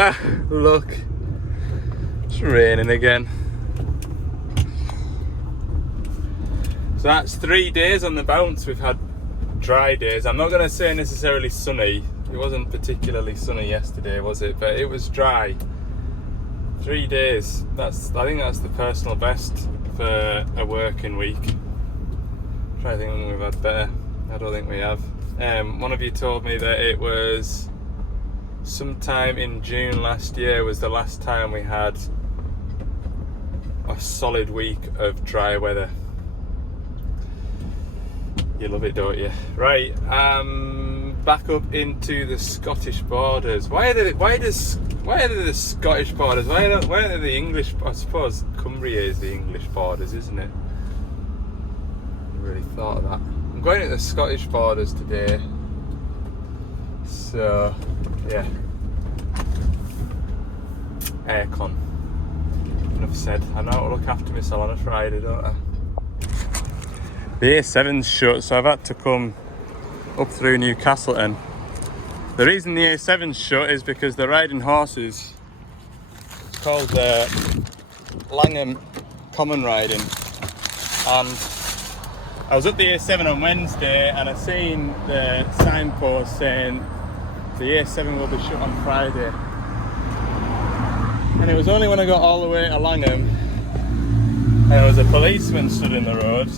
Ah, look, it's raining again. So that's 3 days on the bounce. We've had dry days. I'm not going to say necessarily sunny. It wasn't particularly sunny yesterday, was it? But it was dry. 3 days. I think that's the personal best for a working week. I'm trying to think when we've had better. I don't think we have. One of you told me that it was sometime in June last year was the last time we had a solid week of dry weather. You love it, don't you? Right, back up into the Scottish borders. Why are they the Scottish borders? Why are they the English? I suppose Cumbria is the English borders, isn't it? I really thought of that. I'm going to the Scottish borders today. So, yeah. Aircon. Enough said. I know how to look after myself on a Friday, don't I? The A7's shut, so I've had to come up through Newcastleton. The reason the A7's shut is because they're riding horses. It's called Langham Common Riding. And I was up the A7 on Wednesday and I seen the signpost saying the A7 will be shut on Friday. And it was only when I got all the way to Langham and there was a policeman stood in the road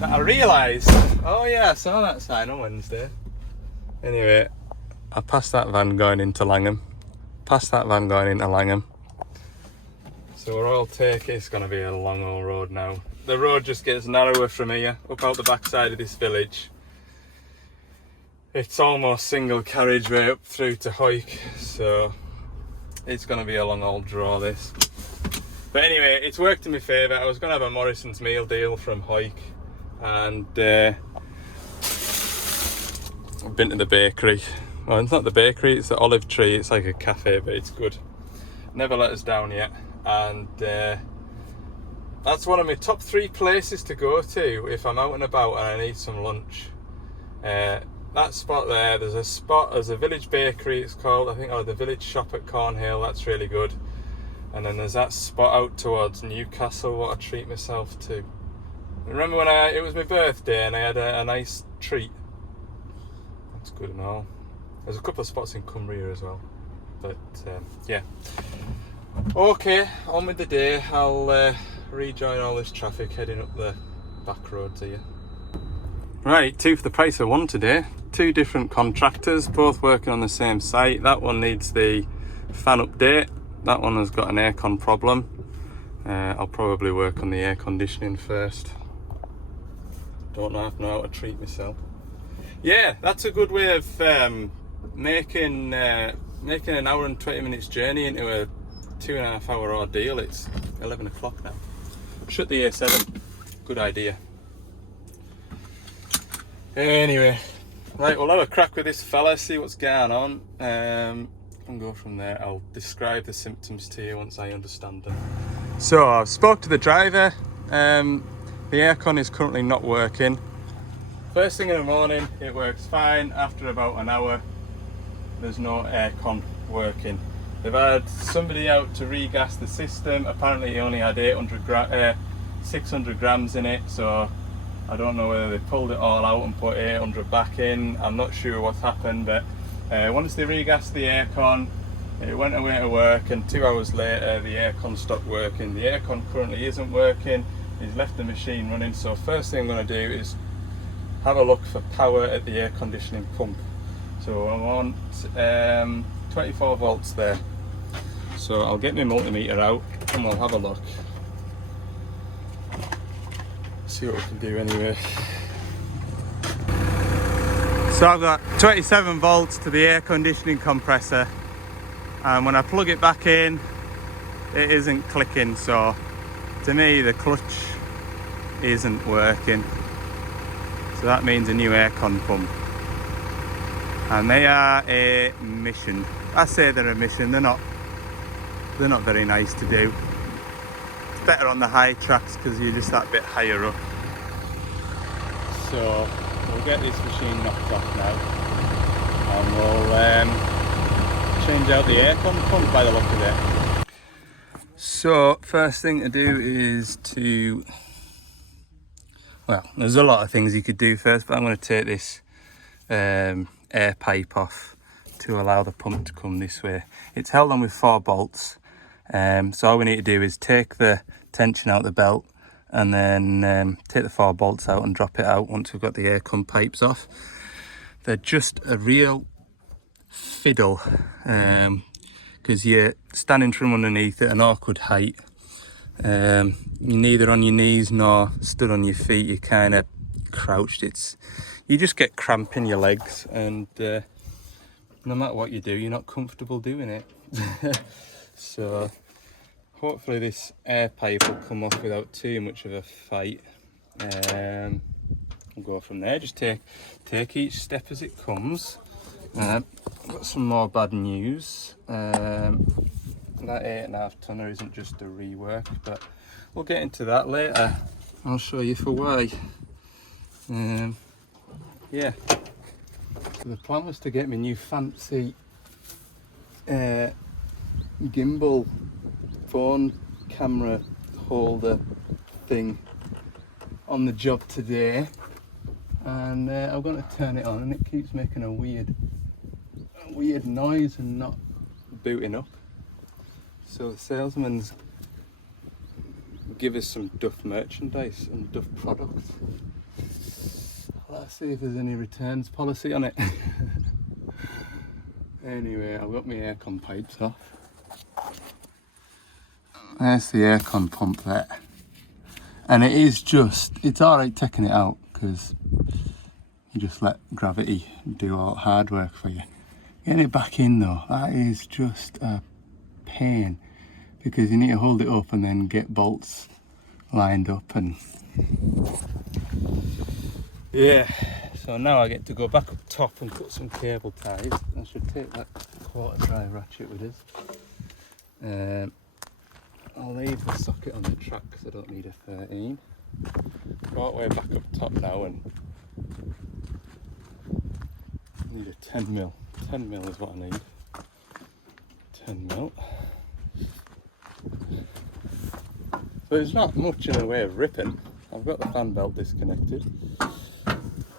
that I realised, oh yeah, I saw that sign on Wednesday. Anyway, I passed that van going into Langham. So we're all taking, it's going to be a long old road now. The road just gets narrower from here, up out the backside of this village. It's almost single carriageway up through to Hawick, so it's going to be a long old draw this. But anyway, it's worked in my favour. I was going to have a Morrison's meal deal from Hawick. And I've been to the bakery. Well, it's not the bakery, it's the Olive Tree. It's like a cafe, but it's good. Never let us down yet. And that's one of my top 3 places to go to if I'm out and about and I need some lunch. That spot there's a village bakery, it's called, I think, or the village shop at Cornhill. That's really good. And then there's that spot out towards Newcastle, what I treat myself to. Remember when it was my birthday and I had a nice treat? That's good and all. There's a couple of spots in Cumbria as well. But yeah. Okay, on with the day. I'll rejoin all this traffic heading up the back roads here. Right, 2 for the price of 1 today. 2 different contractors, both working on the same site. That one needs the fan update. That one has got an aircon problem. I'll probably work on the air conditioning first. Don't know how to treat myself. Yeah, that's a good way of making an hour and 20 minutes journey into a 2.5 hour ordeal. It's 11 o'clock now. Shut the A7. Good idea. Anyway, right, we'll have a crack with this fella, see what's going on, and go from there. I'll describe the symptoms to you once I understand them. So I've spoke to the driver. The aircon is currently not working. First thing in the morning it works fine. After about an hour there's no aircon working. They've had somebody out to regas the system. Apparently he only had 600 grams in it, so I don't know whether they pulled it all out and put 800 back in. I'm not sure what's happened, but once they regassed the aircon, it went away to work, and 2 hours later the aircon stopped working. The aircon currently isn't working. He's left the machine running, so first thing I'm going to do is have a look for power at the air conditioning pump. So I want 24 volts there. So I'll get my multimeter out and we'll have a look. See what we can do anyway. So I've got 27 volts to the air conditioning compressor, and when I plug it back in it isn't clicking, so to me the clutch isn't working. So that means a new aircon pump, and they are a mission. I say they're a mission, they're not very nice to do. It's better on the high tracks because you're just that bit higher up. So we'll get this machine knocked off now and we'll change out the aircon pump by the look of it. So first thing to do is to, well, there's a lot of things you could do first, but I'm going to take this air pipe off to allow the pump to come this way. It's held on with 4 bolts, so all we need to do is take the tension out the belt and then take the 4 bolts out and drop it out once we've got the aircon pipes off. They're just a real fiddle because you're standing from underneath at an awkward height. You're neither on your knees nor stood on your feet, you're kind of crouched. You just get cramp in your legs, and no matter what you do, you're not comfortable doing it. So hopefully this air pipe will come off without too much of a fight. We'll go from there. Just take each step as it comes. I've got some more bad news. That 8.5 tonner isn't just a rework, but we'll get into that later. I'll show you for why. Yeah, so the plan was to get me new fancy gimbal phone camera holder thing on the job today, and I'm going to turn it on and it keeps making a weird noise and not booting up. So the salesman's give us some Duff merchandise and Duff products. Let's see if there's any returns policy on it. Anyway, I've got my aircon pipes off. There's the aircon pump there. And it's alright taking it out because you just let gravity do all the hard work for you. Getting it back in though, that is just a pain because you need to hold it up and then get bolts lined up, and yeah, so now I get to go back up top and cut some cable ties. I should take that 1/4 drive ratchet with us. I'll leave the socket on the track because I don't need a 13. Right way back up top now, and I need a 10mm. 10mm is what I need. 10mm. So there's not much in the way of ripping. I've got the fan belt disconnected.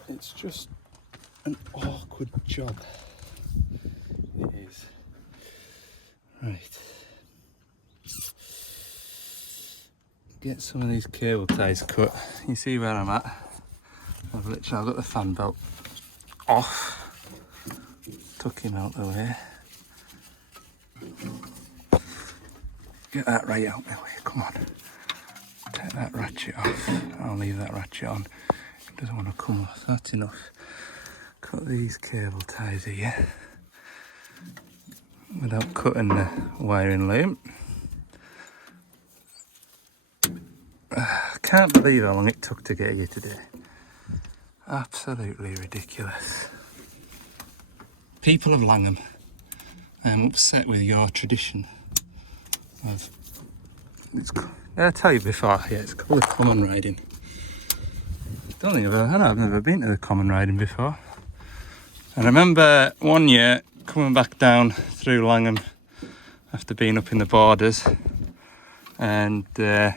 It's just an awkward job. It is. Right. Get some of these cable ties cut. You see where I'm at? I've got the fan belt off. Tuck him out the way. Get that right out my way, come on. Take that ratchet off. I'll leave that ratchet on. It doesn't want to come off, that's enough. Cut these cable ties here without cutting the wiring loop. I can't believe how long it took to get here today. Absolutely ridiculous. People of Langham, I'm upset with your tradition of, I tell you before, yeah, it's called the common riding. I've never been to the common riding before. And I remember one year coming back down through Langham after being up in the borders, and when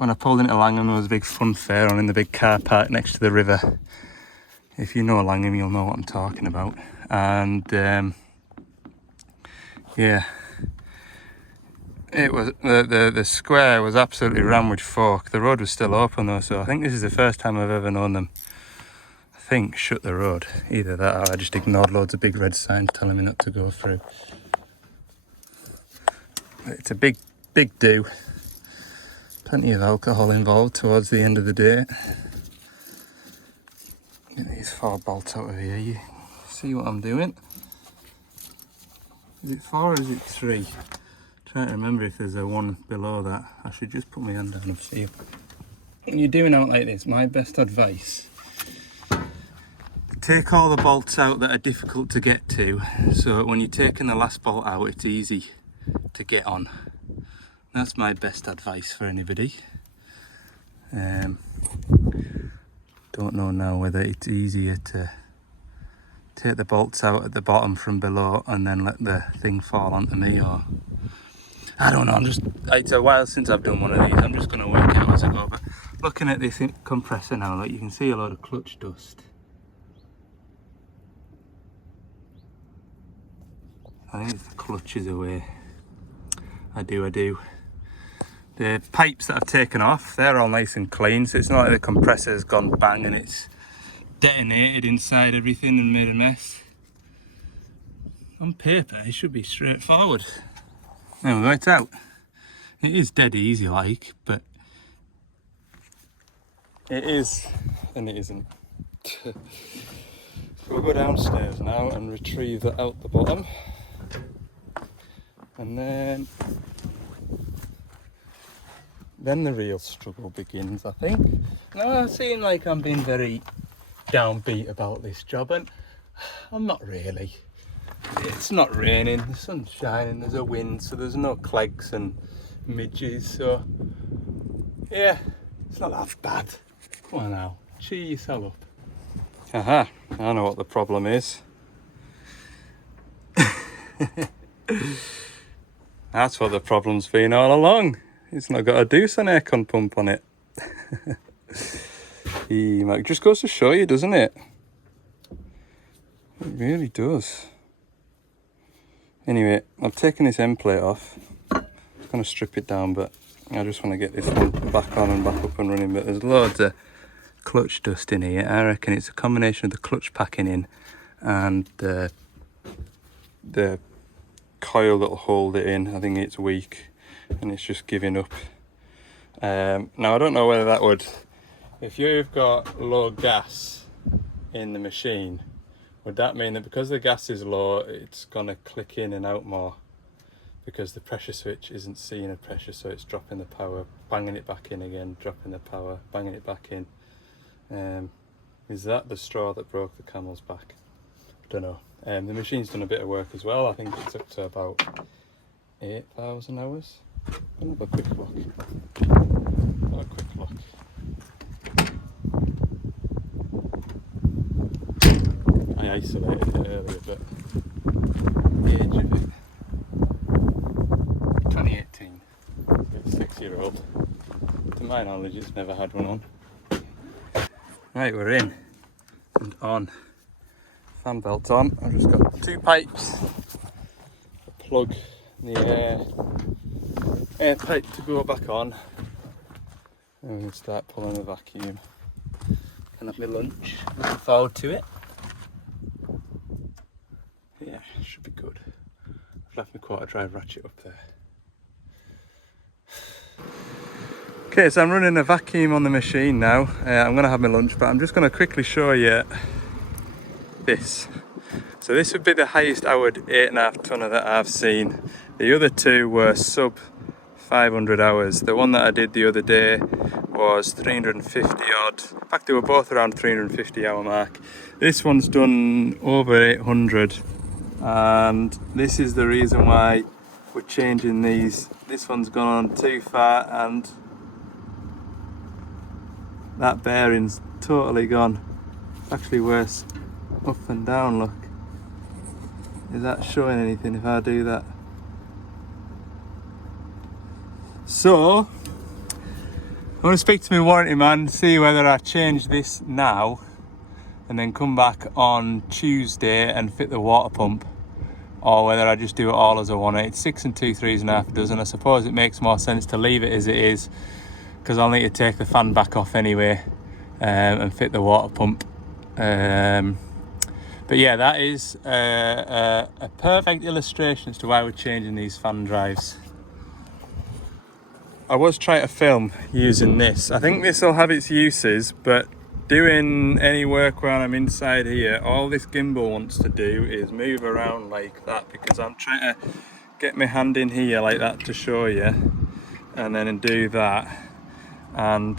I pulled into Langham there was a big fun fair on in the big car park next to the river. If you know Langham you'll know what I'm talking about. And yeah, it was the square was absolutely rammed with folk. The road was still open though, so I think this is the first time I've ever known them, I think, shut the road. Either that or I just ignored loads of big red signs telling me not to go through. But it's a big do. Plenty of alcohol involved towards the end of the day. Get these 4 bolts out of here. You see what I'm doing? Is it 4 or is it 3? Trying to remember if there's a 1 below that. I should just put my hand down and see. When you're doing out like this, my best advice, take all the bolts out that are difficult to get to, so that when you're taking the last bolt out it's easy to get on. That's my best advice for anybody. Don't know now whether it's easier to take the bolts out at the bottom from below and then let the thing fall onto me, or I don't know. It's a while since I've done one of these. I'm just going to work out as I go. But looking at this compressor now, like, you can see a lot of clutch dust. I think the clutch is away. I do. The pipes that I've taken off, they're all nice and clean, so it's not like the compressor's gone bang and it's detonated inside everything and made a mess. On paper, it should be straightforward. There we go, it's out. It is dead easy, like, but it is, and it isn't. So we'll go downstairs now and retrieve that out the bottom. And then the real struggle begins, I think. Now I seem like I'm being very downbeat about this job, and I'm not really. It's not raining, the sun's shining, there's a wind, so there's no clegs and midges, so yeah, it's not that bad. Come on now, cheer yourself up. Aha, I know what the problem is. That's what the problem's been all along. It's not got a Doosan aircon pump on it. It just goes to show you, doesn't it? It really does. Anyway, I've taken this end plate off. I'm going to strip it down, but I just want to get this one back on and back up and running. But there's loads of clutch dust in here. I reckon it's a combination of the clutch packing in and the coil that'll hold it in. I think it's weak and it's just giving up. Now I don't know whether that would, if you've got low gas in the machine, would that mean that because the gas is low, it's gonna click in and out more because the pressure switch isn't seeing a pressure, so it's dropping the power, banging it back in again, dropping the power, banging it back in. Is that the straw that broke the camel's back? I don't know. The machine's done a bit of work as well. I think it's up to about 8,000 hours. I'll have a quick look. I isolated it earlier, but the age of it, 2018. It's a 6-year-old. To my knowledge, it's never had one on. Right, we're in and on. Fan belt on. I've just got 2 pipes, a plug, the air pipe to go back on, and we're going to start pulling the vacuum. Can have my lunch. Looking forward to it. Yeah, should be good. I've left my quarter drive ratchet up there. Okay, so I'm running a vacuum on the machine now. I'm going to have my lunch, but I'm just going to quickly show you this. So this would be the highest hourred 8.5 tonner that I've seen. The other 2 were sub 500 hours. The one that I did the other day was 350 odd. In fact, they were both around 350 hour mark. This one's done over 800, and this is the reason why we're changing these. This one's gone on too far and that bearing's totally gone. It's actually worse up and down, look. Is that showing anything if I do that? So I want to speak to my warranty man, see whether I change this now and then come back on Tuesday and fit the water pump, or whether I just do it all as I want it. It's 6 2 3.5 dozen. I suppose it makes more sense to leave it as it is, because I'll need to take the fan back off anyway and fit the water pump. But yeah, that is a perfect illustration as to why we're changing these fan drives. I was trying to film using this. I think this will have its uses, but doing any work when I'm inside here, all this gimbal wants to do is move around like that, because I'm trying to get my hand in here like that to show you, and then do that, and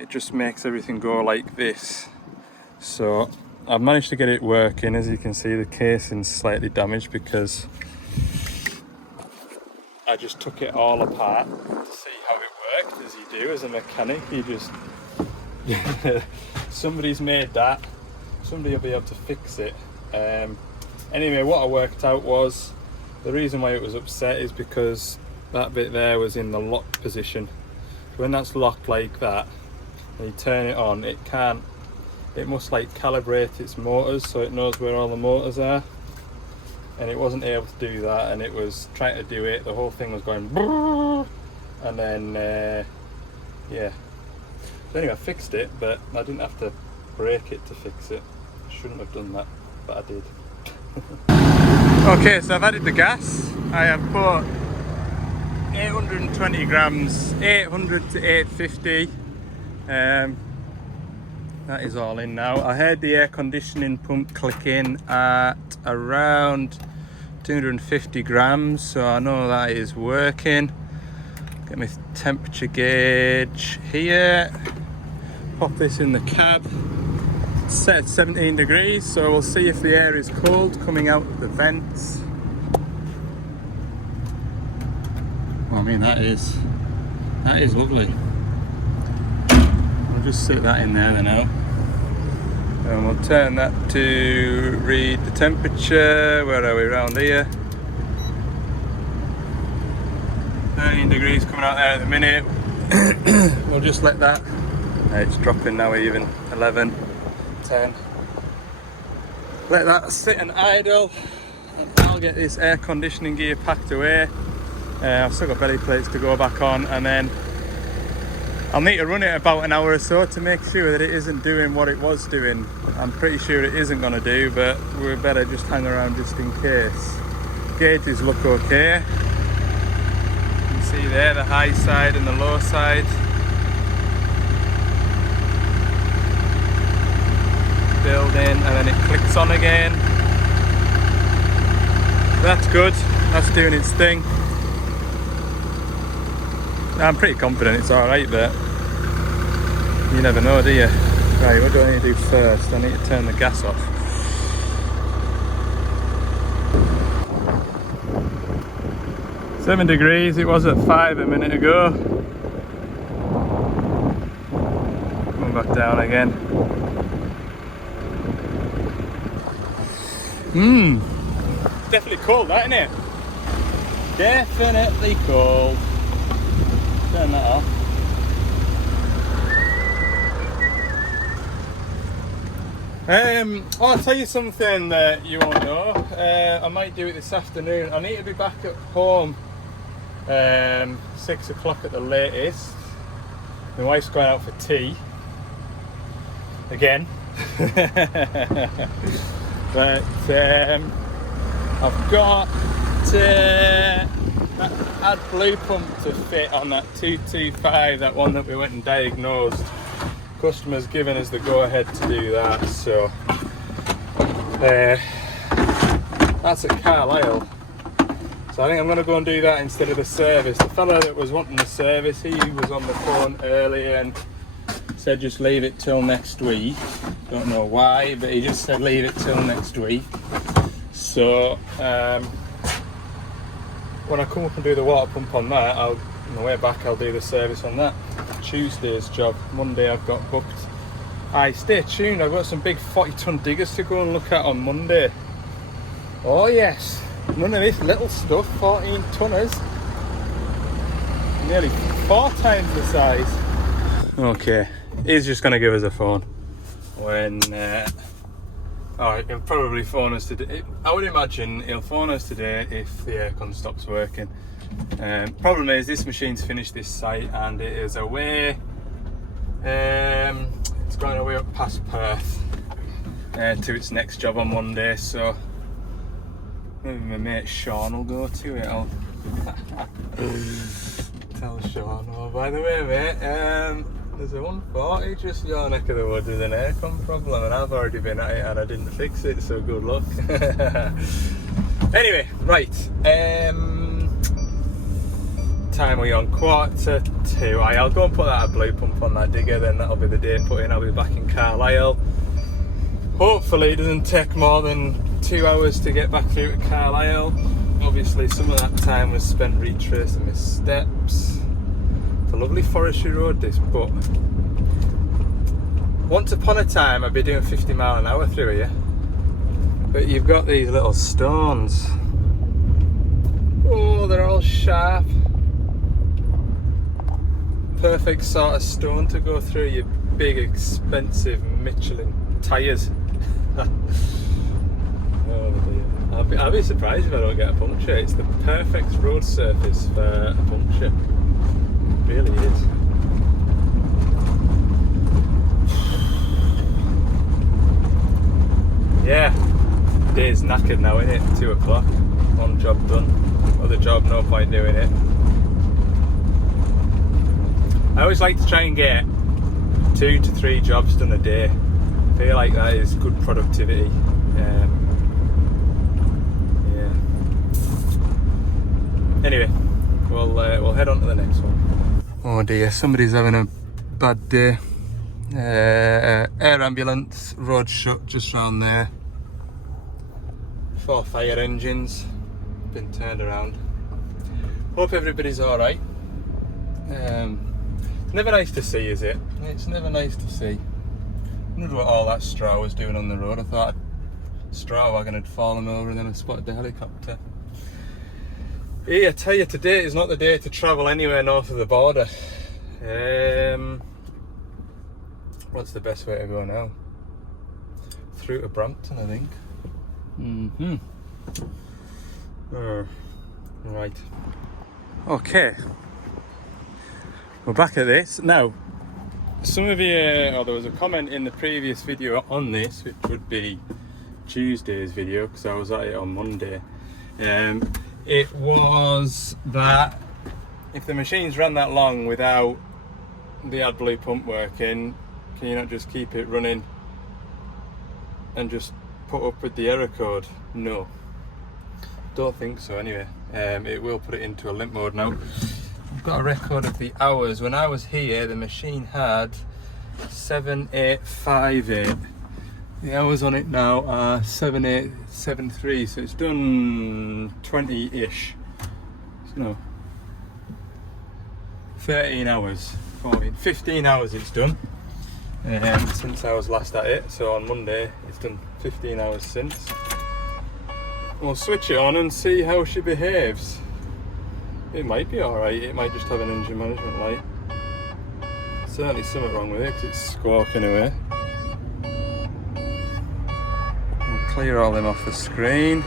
it just makes everything go like this. So I've managed to get it working. As you can see, the casing's slightly damaged because I just took it all apart to see how it worked, as you do as a mechanic. You just somebody's made that, somebody will be able to fix it. Anyway, what I worked out was the reason why it was upset is because that bit there was in the lock position. When that's locked like that and you turn it on, it must like calibrate its motors so it knows where all the motors are, and it wasn't able to do that, and it was trying to do it, the whole thing was going brrr, and then yeah, so anyway I fixed it, but I didn't have to break it to fix it. I shouldn't have done that, but I did. Okay, so I've added the gas. I have put 820 grams, 800 to 850. That is all in now. I heard the air conditioning pump click in at around 250 grams, so I know that is working. Get my temperature gauge here. Pop this in the cab. Set at 17 degrees, so we'll see if the air is cold coming out the vents. Well, I mean, that is lovely. I'll just sit that in there now. And we'll turn that to read the temperature. Where are we? Around here. 13 degrees coming out there at the minute. We'll just let that. It's dropping now even. 11, 10. Let that sit and idle. And I'll get this air conditioning gear packed away. I've still got belly plates to go back on, and then I'll need to run it about an hour or so to make sure that it isn't doing what it was doing. I'm pretty sure it isn't going to do, but we better just hang around just in case. Gauges look okay. You can see there the high side and the low side. Building, and then it clicks on again. That's good. That's doing its thing. I'm pretty confident it's alright, but you never know, do you? Right, what do I need to do first? I need to turn the gas off. Seven degrees, it was at 5 a minute ago. Coming back down again. Definitely cold, that, isn't it? Definitely cold. Turn that off. I'll tell you something that you won't know. I might do it this afternoon. I need to be back at home 6 o'clock at the latest. My wife's going out for tea again. But I've got that AdBlue pump to fit on that 225, that one that we went and diagnosed. Customer's given us the go ahead to do that, so that's at Carlisle. So I think I'm going to go and do that instead of the service. The fellow that was wanting the service, he was on the phone earlier and said just leave it till next week. Don't know why, but he just said leave it till next week. So when I come up and do the water pump on that, on the way back I'll do the service on that. Tuesday's job. Monday I've got booked. Aye, stay tuned, I've got some big 40-ton diggers to go and look at on Monday. Oh yes, none of this little stuff, 14 tonners. Nearly 4 times the size. Okay, he's just going to give us a phone when he'll probably phone us today. I would imagine he'll phone us today if the aircon stops working. Problem is this machine's finished this site and it is away. It's going away up past Perth to its next job on Monday, so maybe my mate Sean will go to it. I'll tell Sean, oh by the way mate, there's a 140 just in your neck of the woods with an aircon problem, and I've already been at it and I didn't fix it, so good luck. Anyway, right, time are we on? 1:45. I'll go and put that AdBlue pump on that digger, then that'll be the day put in. I'll be back in Carlisle. Hopefully it doesn't take more than 2 hours to get back here at Carlisle. Obviously some of that time was spent retracing my steps. It's a lovely forestry road this, but Once upon a time I'd be doing 50 mile an hour through here, but you've got these little stones. Oh, they're all sharp. Perfect sort of stone to go through your big expensive Michelin tyres. Oh dear. I'll be surprised if I don't get a puncture. It's the perfect road surface for a puncture. It really is. Yeah, day's knackered now, innit? 2 o'clock. One job done. Other job, no point doing it. I always like to try and get 2 to 3 jobs done a day. I feel like that is good productivity. Yeah. Anyway, we'll head on to the next one. Oh dear, somebody's having a bad day. Air ambulance, road shut just round there. 4 fire engines been turned around. Hope everybody's alright. It's never nice to see, is it? It's never nice to see. I wondered what all that straw was doing on the road. I thought a straw wagon had fallen over and then I spotted the helicopter. Yeah, I tell you, today is not the day to travel anywhere north of the border. What's the best way to go now? Through to Brampton, I think. Right. Okay. We're back at this. Now, some of you, there was a comment in the previous video on this, which would be Tuesday's video, because I was at it on Monday. It was that if the machines ran that long without the AdBlue pump working, can you not just keep it running and just put up with the error code? No, don't think so anyway. It will put it into a limp mode now. I've got a record of the hours. When I was here, the machine had 7858. The hours on it now are 7873, so it's done 20-ish. So no, 13 hours, 14, 15 hours it's done since I was last at it. So on Monday it's done 15 hours since. We'll switch it on and see how she behaves. It might be alright, it might just have an engine management light. Certainly something wrong with it because it's squawking away. We'll clear all them off the screen.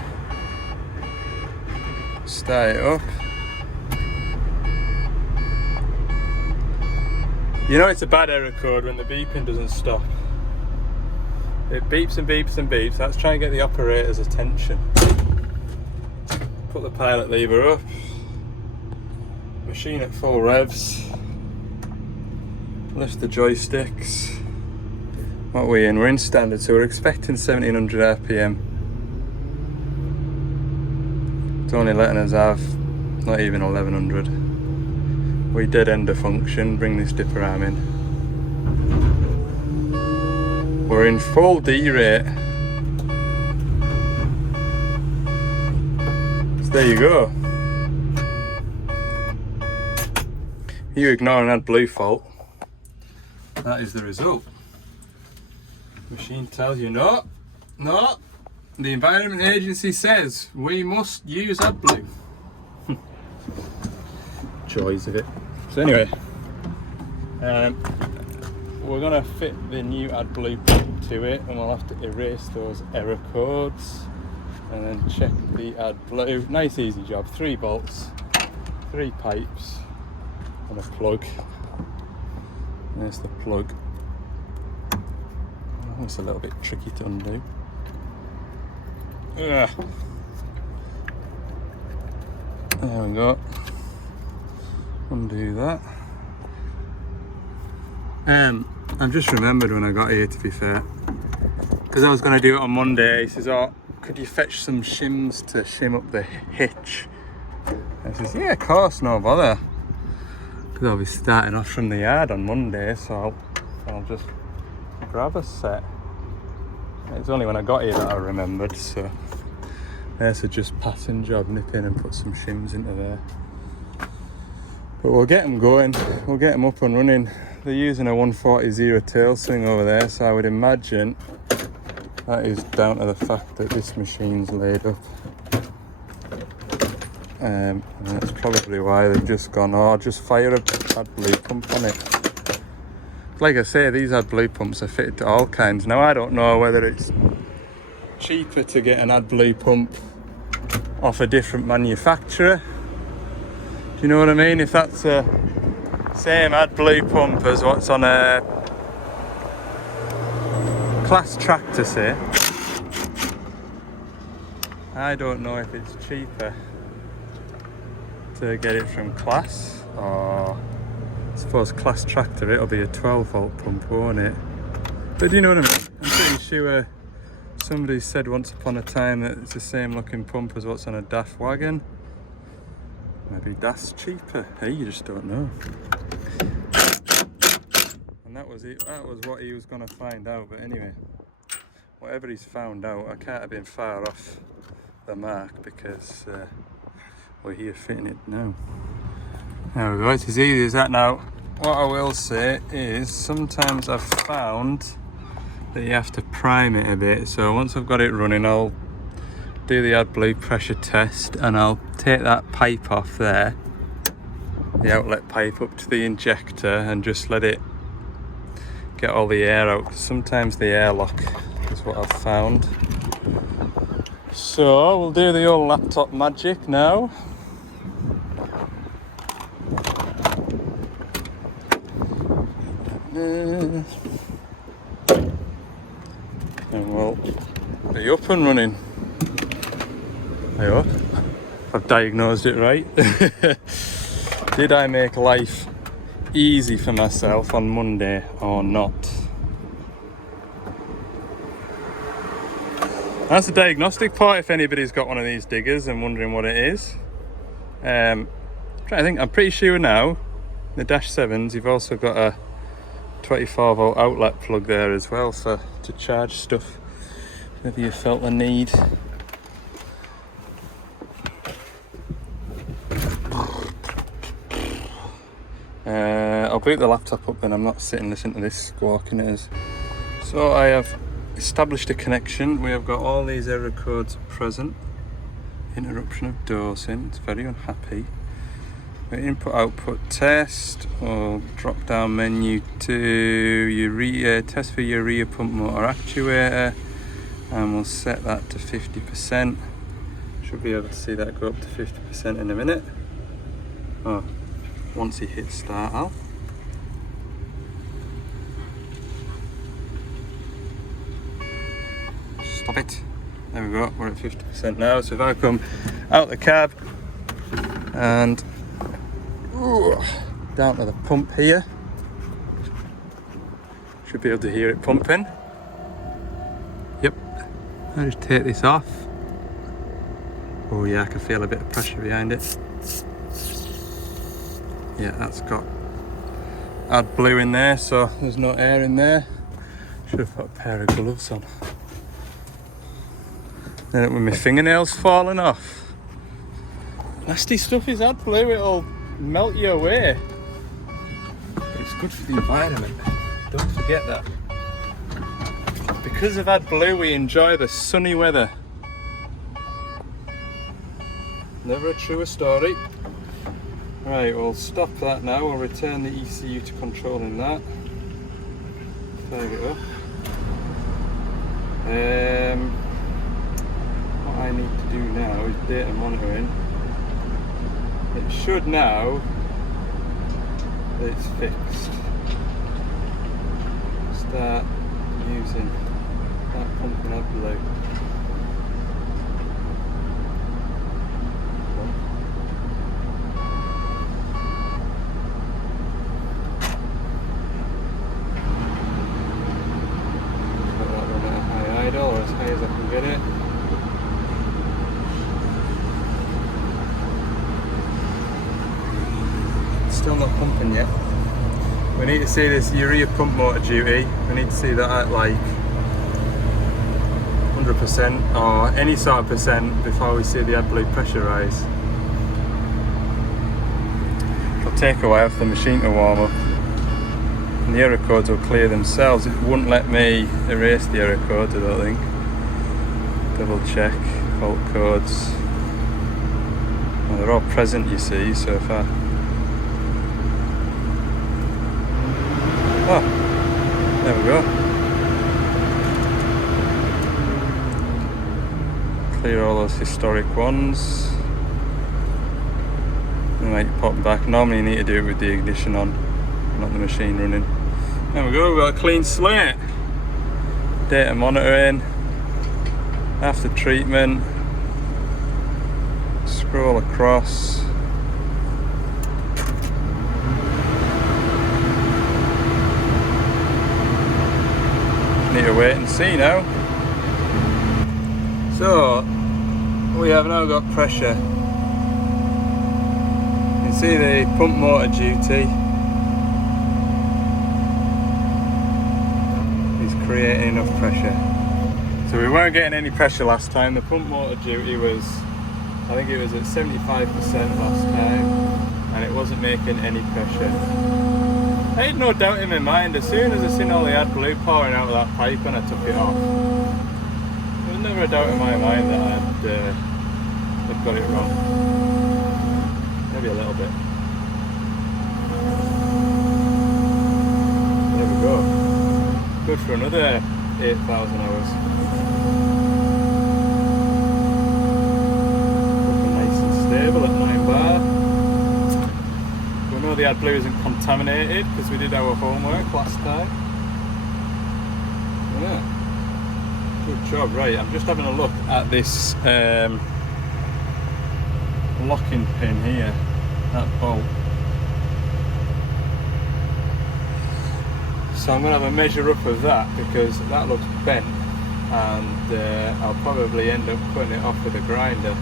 Start it up. You know it's a bad error code when the beeping doesn't stop. It beeps and beeps and beeps. Let's try and get the operator's attention. Put the pilot lever up. Machine at full revs. Lift the joysticks. What are we in? We're in standard, so we're expecting 1700 RPM. It's only letting us have not even 1100. We dead end a function, bring this dipper arm in. We're in full D rate. So there you go. You ignore an AdBlue fault. That is the result. Machine tells you no. The Environment Agency says we must use AdBlue. Joys of it. So anyway, we're gonna fit the new AdBlue pump to it, and we'll have to erase those error codes and then check the AdBlue. Nice easy job. 3 bolts, 3 pipes, and a plug. There's the plug. Oh, it's a little bit tricky to undo. There we go. Undo that. I've just remembered when I got here, to be fair, because I was going to do it on Monday. He says, "Oh, could you fetch some shims to shim up the hitch?" I says, "Yeah, of course, no bother." Because I'll be starting off from the yard on Monday, so I'll just grab a set. It's only when I got here that I remembered, so there's a just passing job, nip in and put some shims into there. But we'll get them going, we'll get them up and running. They're using a 140 tail swing over there, so I would imagine that is down to the fact that this machine's laid up. And that's probably why they've just gone, oh, just fire a AdBlue pump on it. Like I say, these AdBlue pumps are fitted to all kinds. Now I don't know whether it's cheaper to get an AdBlue pump off a different manufacturer. Do you know what I mean? If that's a same AdBlue pump as what's on a Class tractor, say, I don't know if it's cheaper to get it from Class, or I suppose Class tractor, it'll be a 12 volt pump, won't it? But do you know what I mean? I'm pretty sure somebody said once upon a time that it's the same looking pump as what's on a DAF wagon. Maybe that's cheaper. Hey, you just don't know. And that was it. That was what he was going to find out. But anyway, whatever he's found out, I can't have been far off the mark because we're here fitting it now. There we go. It's as easy as that. Now, what I will say is sometimes I've found that you have to prime it a bit. So once I've got it running, I'll do the AdBlue pressure test and I'll take that pipe off there, the outlet pipe, up to the injector and just let it get all the air out. Sometimes the airlock is what I've found. So we'll do the old laptop magic now. And we'll be up and running. I hope I've diagnosed it right. Did I make life easy for myself on Monday or not? That's the diagnostic part if anybody's got one of these diggers and wondering what it is. I'm trying to think, I'm pretty sure now the Dash 7s you've also got a 24 volt outlet plug there as well to charge stuff if you felt the need. I'll boot the laptop up then, I'm not sitting listening to this squawking it is. So I have established a connection. We have got all these error codes present. Interruption of dosing, it's very unhappy. Input output test, or drop down menu to urea, test for urea pump motor actuator, and we'll set that to 50%. Should be able to see that go up to 50% in a minute. Oh, once he hits start, Al. Stop it. There we go, we're at 50% now. So if I come out the cab and down to the pump here, should be able to hear it pumping. Yep, I'll just take this off. Oh yeah, I can feel a bit of pressure behind it. Yeah, that's got AdBlue in there, so there's no air in there. Should have put a pair of gloves on. Then it with my fingernails falling off. Nasty stuff is AdBlue, it'll melt you away. But it's good for the environment, don't forget that. Because of AdBlue we enjoy the sunny weather. Never a truer story. Right, we'll stop that now, we'll return the ECU to controlling that. Fire it up. What I need to do now is data monitoring. It should now that it's fixed start using that pumping AdBlue. Put that one at a high idle, or as high as I can get it. Still not pumping yet. We need to see this urea pump motor duty. We need to see that at like 100% or any sort of percent before we see the AdBlue pressure rise. It'll take a while for the machine to warm up. And the error codes will clear themselves. It wouldn't let me erase the error codes, I don't think. Double check, fault codes. Well, they're all present, you see, so if I... Oh, there we go. Clear all those historic ones. And like pop back. Normally you need to do it with the ignition on, not the machine running. There we go, we've got a clean slate. Data monitoring. After treatment. Scroll across. Need to wait and see now. So we have now got pressure. You can see the pump motor duty is creating enough pressure. So we weren't getting any pressure last time. The pump motor duty was, I think it was at 75% last time, and it wasn't making any pressure. I had no doubt in my mind as soon as I seen all the AdBlue pouring out of that pipe and I took it off. There was never a doubt in my mind that I'd got it wrong. Maybe a little bit. There we go. Good for another 8,000 hours. Looking nice and stable at 9 bar. We know the AdBlue isn't contaminated because we did our homework last time. Yeah. Good job. Right, I'm just having a look at this locking pin here, that bolt. So I'm going to have a measure up of that because that looks bent, and I'll probably end up putting it off with a grinder.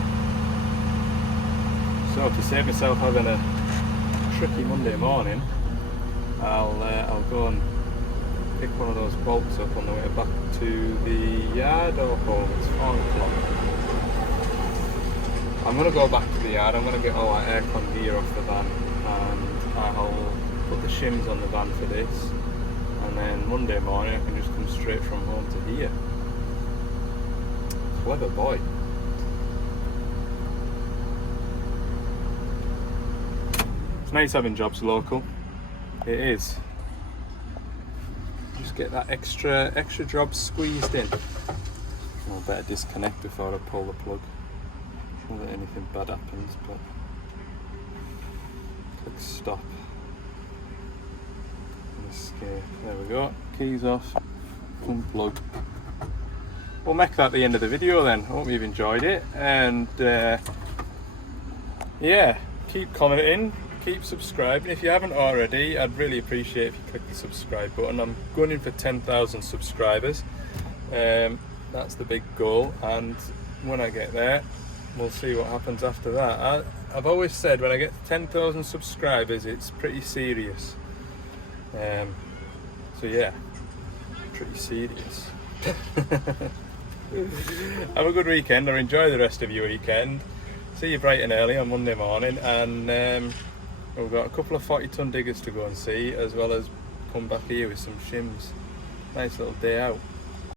So to save myself having a tricky Monday morning, I'll go and pick one of those bolts up on the way back to the yard or home. It's 4 o'clock. I'm going to go back to the yard. I'm going to get all that aircon gear off the van, and I'll put the shims on the van for this, and then Monday morning I can just come straight from home to here. Clever boy. It's nice having jobs local. It is. Just get that extra job squeezed in. I'll better disconnect before I pull the plug. Not that anything bad happens, but click stop and escape. There we go. Keys off. Unplug. We'll make that the end of the video then. I hope you've enjoyed it, and yeah, keep commenting. Keep subscribing. If you haven't already, I'd really appreciate if you click the subscribe button. I'm going in for 10,000 subscribers. That's the big goal, and when I get there, we'll see what happens after that. I've always said when I get to 10,000 subscribers, it's pretty serious. So yeah, pretty serious. Have a good weekend, or enjoy the rest of your weekend. See you bright and early on Monday morning, and we've got a couple of 40-ton diggers to go and see, as well as come back here with some shims. Nice little day out.